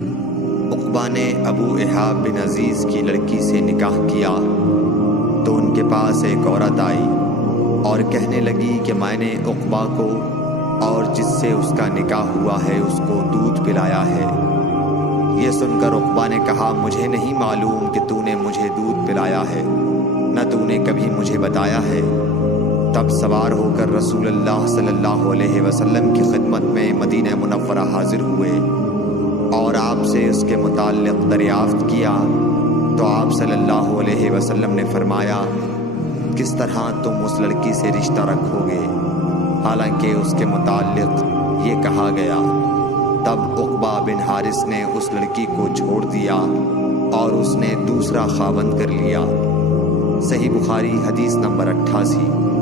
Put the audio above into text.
عقبہ نے ابو احاب بن عزیز کی لڑکی سے نکاح کیا تو ان کے پاس ایک عورت آئی اور کہنے لگی کہ میں نے عقبہ کو اور جس سے اس کا نکاح ہوا ہے اس کو دودھ پلایا ہے۔ یہ سن کر عقبہ نے کہا مجھے نہیں معلوم کہ تو نے مجھے دودھ پلایا ہے، نہ تو نے کبھی مجھے بتایا ہے۔ تب سوار ہو کر رسول اللہ صلی اللہ علیہ وسلم کی خدمت میں مدینہ منورہ حاضر ہوئے اور آپ سے اس کے متعلق دریافت کیا تو آپ صلی اللہ علیہ وسلم نے فرمایا کس طرح تم اس لڑکی سے رشتہ رکھو گے، حالانکہ اس کے متعلق یہ کہا گیا۔ تب عقبہ بن حارث نے اس لڑکی کو چھوڑ دیا اور اس نے دوسرا خاوند کر لیا۔ صحیح بخاری حدیث نمبر 88۔